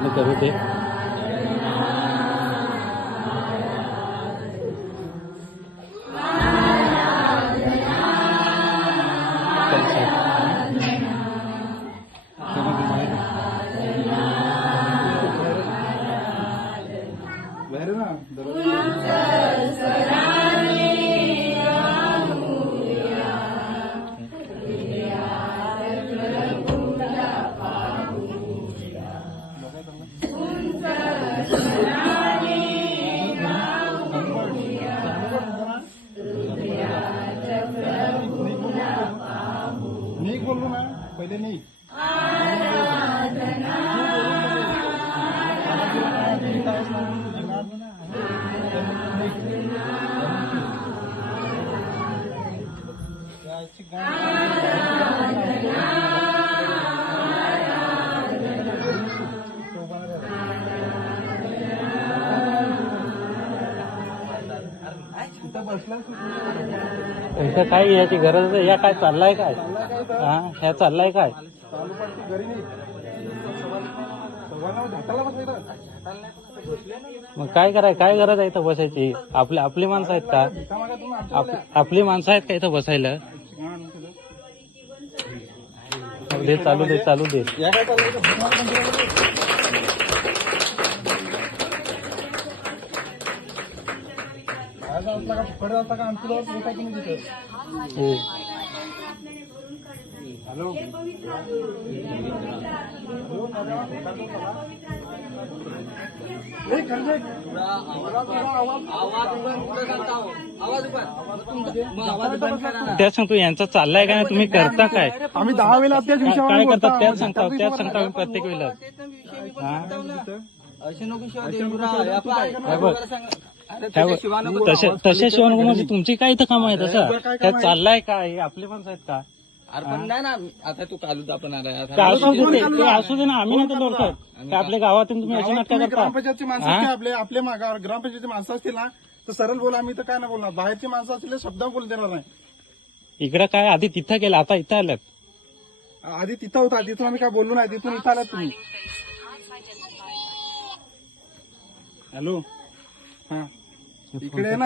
प्रयत्न करू ते बाहेर ना बोललो ना पहिले नीक पैसा काय याची गरज आहे? या काय चाललाय काय? हा? ह्या चाललाय काय? मग काय कराय काय गरज आहे इथं बसायची? आपली आपली माणसं आहेत का? आप- आपली माणसं आहेत का इथं बसायला? दे चालू दे चालू दे या काय चाललंय इथं? भूकमार बंद करा. काय झालं का फुकट झालता का आमची लोक होता की नाही तिथं हो. हॅलो. ए, खंडे. त्याच सांगतो यांचा चाललाय काय तुम्ही करता काय? आम्ही दहा वेळेला त्याच काय विषयावर. करतात त्याच सांगता त्याच सांगता आम्ही प्रत्येक वेळेला. हा? काय बघ. काय बघ तसे तसे तुमची काय इथं काम आहे तसं त्यात चाललाय काय हे आपले माणसं आहेत का? अरे पण नाही ना आता तू कालू आपण ते असू दे ते- ते असू दे ना आम्ही नाही आपल्या गावातून तुम्ही अशी नाटकं ग्रामपंचायतची माणसं हा? आपले आपले मा- गाव- ग्रामपंचायतची माणसं असतील ना तर सरळ बोला आम्ही तर काय नाही बोलणार. बाहेरची माणसं असतील शब्द बोलू देणार नाही. इकडं काय आधी तिथं गेलं आता इथं आल्यात आधी तिथं होता तिथून आम्ही काय बोललो नाही तिथून इथं आलात तुम्ही. हॅलो? हा. इकडे नाही